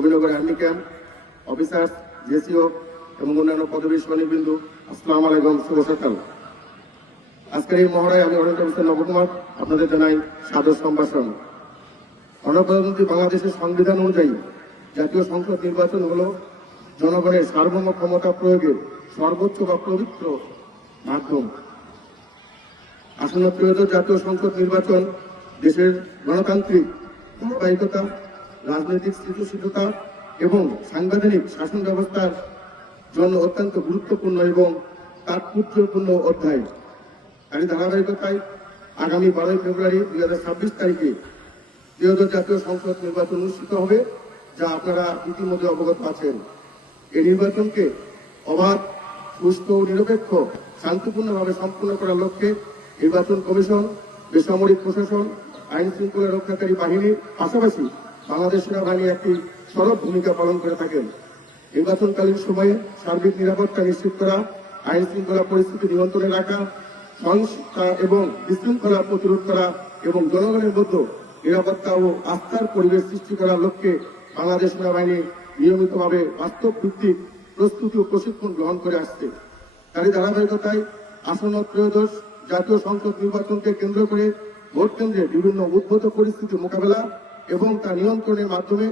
Nabinagar army camp officers, JCO এবং অন্যান্য পদবীর শ্রমিকবৃন্দ, আসসালামু আলাইকুম, শুভ সকাল। আজকের এই মহড়ায় আমি অরণ্য অফিসার নবকুমার আপনাদের জানাই সাদর সম্ভাষণ। গণপ্রজাতন্ত্রী বাংলাদেশের সংবিধান অনুযায়ী জাতীয় সংসদ নির্বাচন হল জনগণের সার্বভৌম ক্ষমতা প্রয়োগের সর্বোচ্চ বা পবিত্র মাধ্যম। আসন্ন ত্রয়োদশ জাতীয় সংসদ নির্বাচন দেশের গণতান্ত্রিক ধারাবাহিকতা, রাজনৈতিক স্থিতিশীলতা এবং সাংবিধানিক শাসন ব্যবস্থার জন্য অত্যন্ত গুরুত্বপূর্ণ এবং তাৎপর্যপূর্ণ অধ্যায়। তারই ধারাবাহিকতায় আগামী 12 ফেব্রুয়ারি 2026 তারিখে ত্রয়োদশ জাতীয় সংসদ নির্বাচন অনুষ্ঠিত হবে, যা আপনারা ইতিমধ্যে অবগত আছেন। এই নির্বাচনকে অবাধ, সুষ্ঠু, নিরপেক্ষ, শান্তিপূর্ণভাবে সম্পন্ন করার লক্ষ্যে নির্বাচন কমিশন, বেসামরিক প্রশাসন, আইন শৃঙ্খলা রক্ষাকারী বাহিনীর পাশাপাশি বাংলাদেশ সেনাবাহিনী একটি সরব ভূমিকা পালন করে থাকেন। নির্বাচনকালীন সময়ে সার্বিক নিরাপত্তা নিশ্চিত করা, আইন শৃঙ্খলা পরিস্থিতি নিয়ন্ত্রণে রাখা, সহিংসতা এবং বিশৃঙ্খলা প্রতিরোধ করা এবং জনগণের মধ্যে নিরাপত্তা ও আস্থার পরিবেশ সৃষ্টি করার লক্ষ্যে বাংলাদেশ সেনাবাহিনী নিয়মিতভাবে বাস্তব ভিত্তিক প্রস্তুতি ও প্রশিক্ষণ গ্রহণ করে আসছে। তারই ধারাবাহিকতায় আসন্ন ত্রয়োদশ জাতীয় সংসদ নির্বাচনকে কেন্দ্র করে ভোট কেন্দ্রে বিভিন্ন উদ্ভূত পরিস্থিতি মোকাবেলা এবং তা নিয়ন্ত্রণের মাধ্যমে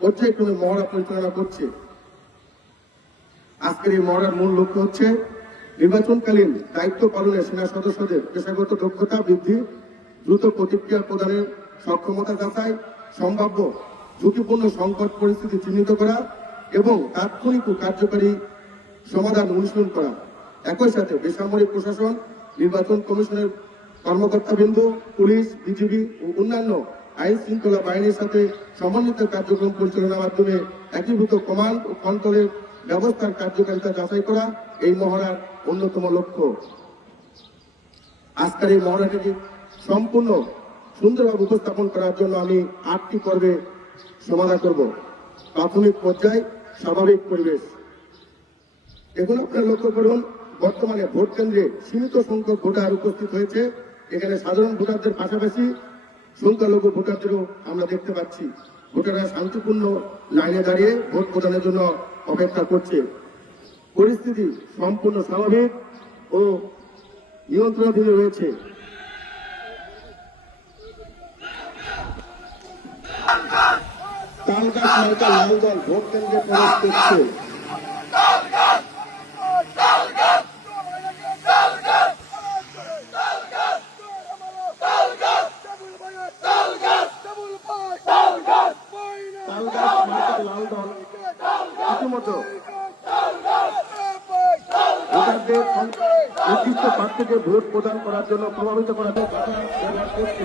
পর্যায়ক্রমে মহড়া পরিচালনা করছে। আজকের এই মহড়ার মূল লক্ষ্য হচ্ছে নির্বাচনকালীন দায়িত্ব পালনে সেনা সদস্যদের পেশাগত দক্ষতা বৃদ্ধি, দ্রুত প্রতিক্রিয়া প্রদানের সক্ষমতা যাচাই, সম্ভাব্য ঝুঁকিপূর্ণ সংকট পরিস্থিতি চিহ্নিত করা এবং তাৎক্ষণিক ও কার্যকারী সমাধান অনুশীলন করা। একই সাথে বেসামরিক প্রশাসন, নির্বাচন কমিশনের কর্মকর্তাবৃন্দ, পুলিশ, বিজিবি ও অন্যান্য আইন শৃঙ্খলা বাহিনীর সাথে সমন্বিত কার্যক্রম পরিচালনার মাধ্যমে একীভূত কমান্ড ও কন্ট্রোলের ব্যবস্থার কার্যকারিতা যাচাই করা এই মহড়ার অন্যতম লক্ষ্য। আজকের এই মহড়াটিকে সম্পূর্ণ সুন্দরভাবে উপস্থাপন করার জন্য আমি 8টি পর্বে সমাধান করব। প্রাথমিক পর্যায়, স্বাভাবিক পরিবেশ। এখন আপনারা লক্ষ্য করুন, বর্তমানে ভোট কেন্দ্রে সীমিত সংখ্যক ভোটার উপস্থিত হয়েছে। এখানে সাধারণ ভোটারদের পাশাপাশি সংখ্যালঘু ভোটারদেরও আমরা দেখতে পাচ্ছি। ভোটাররা শান্তিপূর্ণ লাইনে দাঁড়িয়ে ভোট প্রদানের জন্য অপেক্ষা করছে। পরিস্থিতি সম্পূর্ণ স্বাভাবিক ও নিয়ন্ত্রণাধীন রয়েছে। তালগাছ মার্কা লাল দল ভোট কেন্দ্রে প্রবেশ করছে। নির্দিষ্ট প্রার্থীকে ভোট প্রদান করার জন্য প্রভাবিত করার ব্যবহার করছে।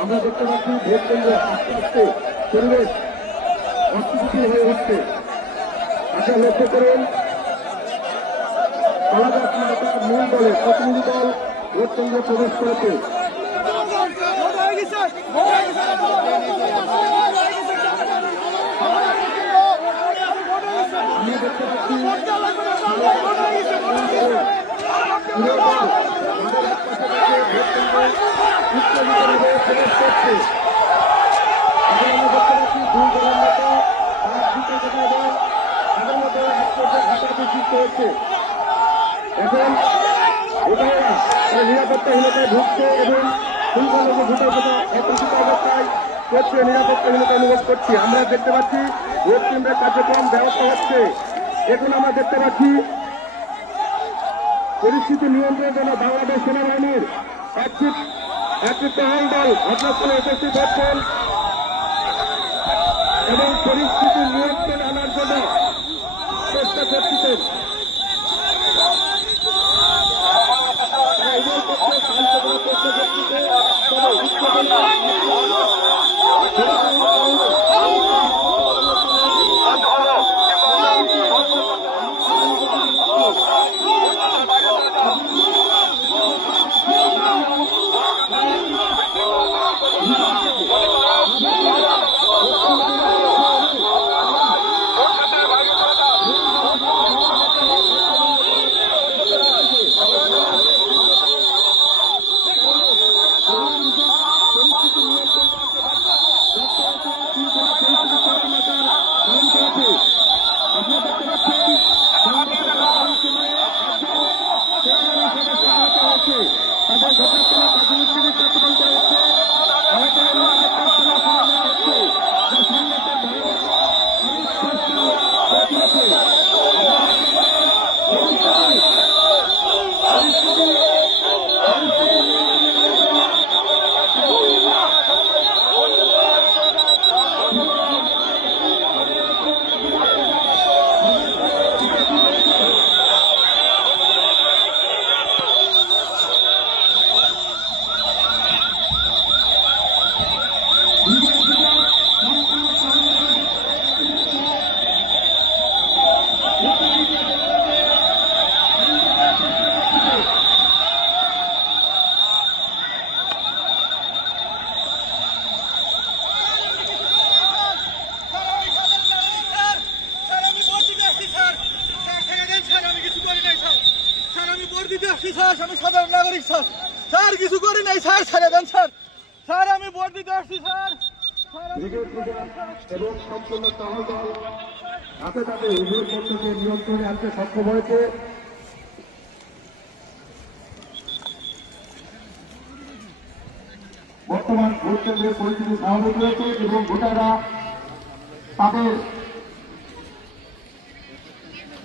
আমরা দেখতে পাচ্ছি ভোট কেন্দ্রে আস্তে আস্তে পরিবেশ অস্থিতিশীল হয়ে উঠছে। আপনারা লক্ষ্য করুন, তালগাছ মার্কার মূল দলের প্রতিনিধি দল ভোট কেন্দ্রে প্রবেশ করেছে। আমরা দেখতে পাচ্ছি এখন নিরাপত্তাহীনতায় ভুগছে এবং সংখ্যালঘু ভোটার অবস্থায় করছে, নিরাপত্তাহীনতা অনুভব করছি। আমরা দেখতে পাচ্ছি ভোট কেন্দ্রের কার্যক্রম ব্যবস্থা হচ্ছে। এখন আমরা দেখতে পাচ্ছি পরিস্থিতি নিয়ন্ত্রণের জন্য বাংলাদেশ সেনাবাহিনীর একটি টহল দল ঘটনাস্থলে উপস্থিত হচ্ছেন এবং পরিস্থিতি নিয়ন্ত্রণে আনার জন্য চেষ্টা করছেন। ভোট দিতে আসছি স্যার, আমি সাধারণ নাগরিক স্যার। স্যার কিছু করি নাই স্যার, ছেড়ে দেন স্যার। স্যার আমি ভোট দিতে আসছি স্যার। এবং সম্পূর্ণ টহল দল হাতে তাদের উভয় পক্ষকে নিয়ন্ত্রণে আনতে সক্ষম হয়েছে। বর্তমান ভোট কেন্দ্রের পরিস্থিতি স্বাভাবিক রয়েছে এবং ভোটাররা তাদের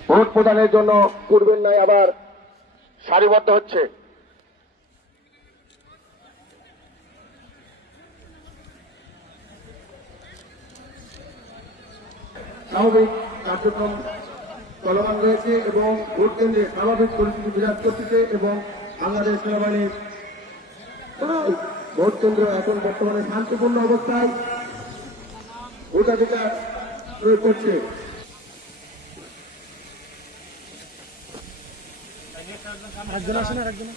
ভোট প্রদানের জন্য পূর্বের নাই আবার সারিবদ্ধ হচ্ছে। স্বাভাবিক কার্যক্রম চলমান রয়েছে এবং ভোট কেন্দ্রে স্বাভাবিক পরিস্থিতি বিরাজ করতেছে এবং বাংলাদেশ সেনাবাহিনীর ভোট কেন্দ্র এখন বর্তমানে শান্তিপূর্ণ অবস্থায় ভোটাধিকার প্রয়োগ করছে। একজন আসেন আর একজন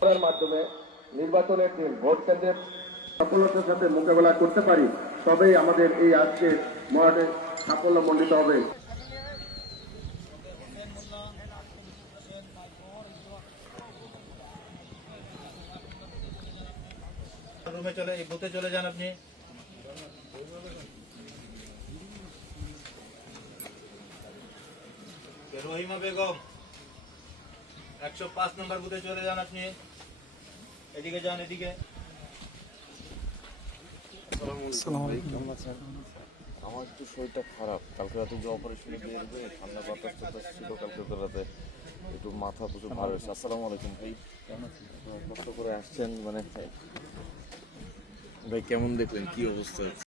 করার মাধ্যমে নির্বাচনের দিন ভোট কেন্দ্রের সফলতার সাথে মোকাবেলা করতে পারি, তবেই আমাদের এই আজকের মহাটে সাফল্য মণ্ডিত হবে। রুমে চলে বুথে চলে যান আপনি। রহিমা বেগম 105 নম্বর বুথে চলে যান আপনি। এদিকে যান, এদিকে। আমার একটু শরীরটা খারাপ, কালকে রাতে যে অপারেশনে বেরোবে, ঠান্ডা বাতাস টাতাস ছিল কালকে রাতে, একটু মাথা প্রচুর ভার হয়েছে। আসসালামু আলাইকুম ভাই, কষ্ট করে আসছেন, মানে ভাই কেমন দেখলেন, কি অবস্থা?